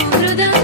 through the